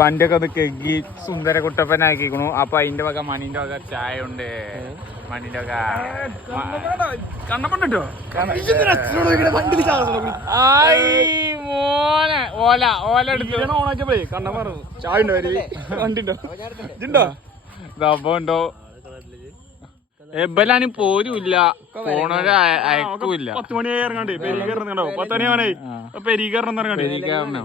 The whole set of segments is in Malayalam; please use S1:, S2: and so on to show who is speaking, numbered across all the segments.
S1: വണ്ടി ഒക്കെ ഒന്ന് സുന്ദര കുട്ടപ്പൻ ആക്കിക്കണു അപ്പൊ അതിന്റെ വക മണിന്റെ വക ചായ ഉണ്ട് മണിന്റെ വക
S2: കണ്ടപ്പോ ഓല ഓല എടുത്തോണാക്കിയപ്പോ കണ്ടപ്പോ ചായ ഉണ്ടോ വണ്ടി ഉണ്ടോ
S1: ഇതപ്പം ഉണ്ടോ എബലാണ് പോരൂല്ല പോണവരെ അയക്കൂല്ല
S2: പത്ത് മണിയായി ഇറങ്ങണ്ടേ പെരികറിന് പത്ത് മണിയാണ് പെരികറിന്
S1: ഇറങ്ങണ്ടേ പെരികറിനോ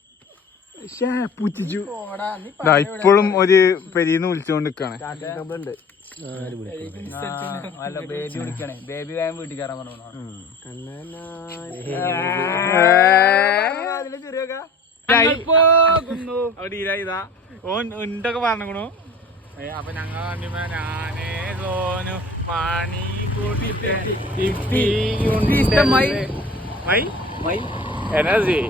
S1: ഇപ്പോഴും ഒരു പെരിന്ന് വിളിച്ചു കൊണ്ടിരിക്കാണ്
S3: ബേബി വാങ്ങി വീട്ടിൽ കയറാൻ
S2: പറഞ്ഞു ഓൻ ഉണ്ടൊക്കെ പറഞ്ഞു
S1: അപ്പൊ ഞങ്ങൾ ഞാനേ തോനു മണി കൂട്ടിട്ട് ഇഷ്ടമായി എന്നാ ചെയ്യ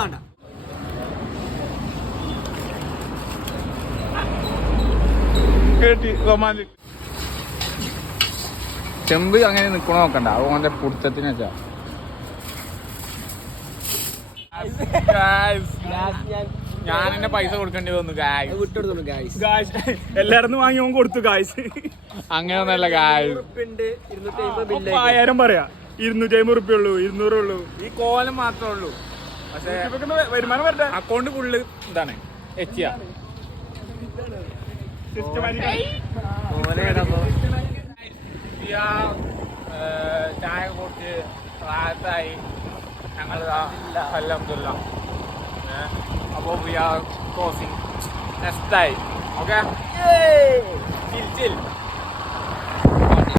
S1: പാട്ട് വേണ്ട ചെമ്പ് അങ്ങനെ നിക്കണ നോക്കണ്ട അതുകൊണ്ട് പുടുത്തത്തിന് വെച്ചാ ഞാൻ എന്നെ പൈസ കൊടുക്കേണ്ടി വന്നു ഗായ്സ്
S2: എല്ലായിടത്തും വാങ്ങി അവൻ കൊടുത്തു ഗായ്സ്
S1: അങ്ങനെയൊന്നല്ല ഗായ്സ്
S2: ആയിരം പറയാ ഇരുന്നൂറ്റി അമ്പത് ഉറുപ്പിയുള്ളൂ ഇരുന്നൂറുള്ളൂ ഈ കോലം മാത്രമേ ഉള്ളൂ പക്ഷേ
S1: അക്കൗണ്ട് ഫുള്ള് ഇതാണ് എച്ച് ചായ കുടിച്ച് പ്രായത്തായി ഞങ്ങൾ എല്ലാം ഇതെല്ലാം അപ്പോ വി ആർ ക്രോസിങ് നെക്സ്റ്റായി ഓക്കെ ചിൽ